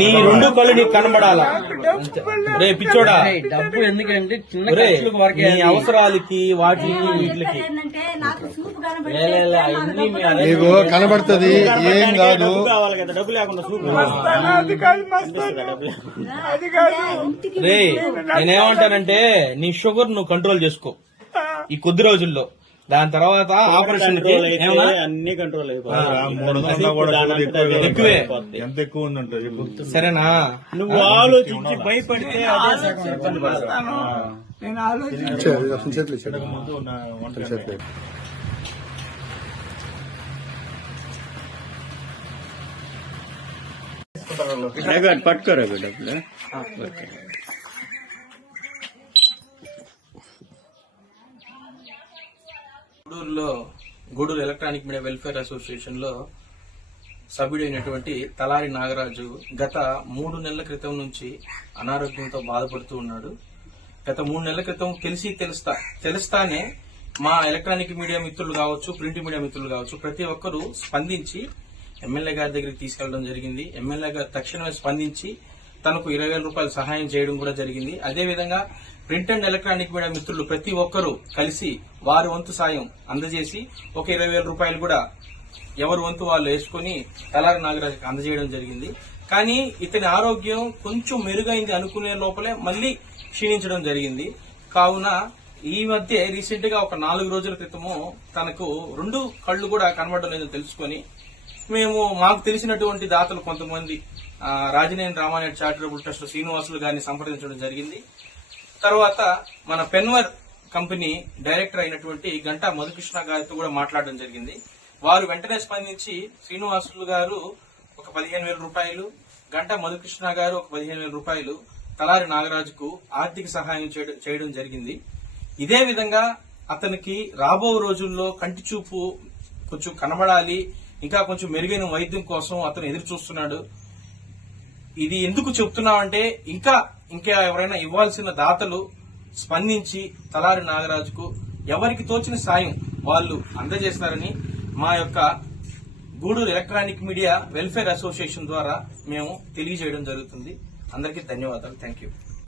నీ రెండు కళ్ళు నీకు కనబడాలా రే పిచ్చోడా. డబ్బు ఎందుకంటే చిన్న రే ఖర్చులకు వరకే నీ అవసరాలకి వాటికి వీటికి నీకు కనబడుతుంది, ఏం కాదు. కావాలి కదా, డబ్బు లేకుండా రే నేనేమంటానంటే నీ షుగర్ నువ్వు కంట్రోల్ చేసుకో ఈ కొద్ది రోజుల్లో. దాని తర్వాత ఆపరేషన్ అన్ని కంట్రోల్ ఎక్కువే. ఎంత ఎక్కువ ఉందంటే సరేనా? నువ్వు ఆలోచించి భయపడితే పట్టుకోరా డబ్బులు. Gudur electronic media welfare association లో సభ్యుడైనటువంటి తలారి నాగరాజు గత 3 నెలల క్రితం నుంచి అనారోగ్యంతో బాధపడుతూ ఉన్నాడు. గత 3 నెలల క్రితం తెలుస్తానే మా ఎలక్ట్రానిక్ మీడియా మిత్రులు కావచ్చు, ప్రింట్ మీడియా మిత్రులు కావచ్చు, ప్రతి ఒక్కరూ స్పందించి ఎమ్మెల్యే గారి దగ్గరికి తీసుకెళ్లడం జరిగింది. ఎమ్మెల్యే గారు తక్షణమే స్పందించి తనకు 20,000 రూపాయలు సహాయం చేయడం కూడా జరిగింది. అదేవిధంగా ప్రింట్ అండ్ ఎలక్ట్రానిక్ మీడియా మిత్రులు ప్రతి ఒక్కరూ కలిసి వారి వంతు సాయం అందజేసి ఒక 20,000 రూపాయలు కూడా ఎవరి వంతు వాళ్ళు వేసుకుని తలారి నాగరాజుకి అందజేయడం జరిగింది. కానీ ఇతని ఆరోగ్యం కొంచెం మెరుగైంది అనుకునే లోపలే మళ్లీ క్షీణించడం జరిగింది. కావున ఈ మధ్య రీసెంట్ గా ఒక 4 రోజుల క్రితము తనకు 2 కళ్లు కూడా కనబడడం లేదని తెలుసుకుని మేము మాకు తెలిసినటువంటి దాతలు కొంతమంది రాజనేని రామానాయుడు చారిటబుల్ ట్రస్ట్ శ్రీనివాసులు గారిని సంప్రదించడం జరిగింది. తర్వాత మన పెన్వర్ కంపెనీ డైరెక్టర్ అయినటువంటి గంటా మధుకృష్ణ గారితో కూడా మాట్లాడడం జరిగింది. వారు వెంటనే స్పందించి శ్రీనివాసులు గారు ఒక 15,000 రూపాయలు, గంటా మధుకృష్ణ గారు ఒక 15,000 రూపాయలు తలారి నాగరాజుకు ఆర్థిక సహాయం చేయడం జరిగింది. ఇదే విధంగా అతనికి రాబో రోజుల్లో కంటి చూపు కొంచెం కనబడాలి, ఇంకా కొంచెం మెరుగైన వైద్యం కోసం అతను ఎదురు చూస్తున్నాడు. ఇది ఎందుకు చెప్తున్నామంటే ఇంకా ఎవరైనా ఇవ్వాల్సిన దాతలు స్పందించి తలారి నాగరాజుకు ఎవరికి తోచిన సాయం వాళ్ళు అందజేస్తారని మా యొక్క Gudur electronic media welfare association ద్వారా మేము తెలియజేయడం జరుగుతుంది. అందరికీ ధన్యవాదాలు. Thank you.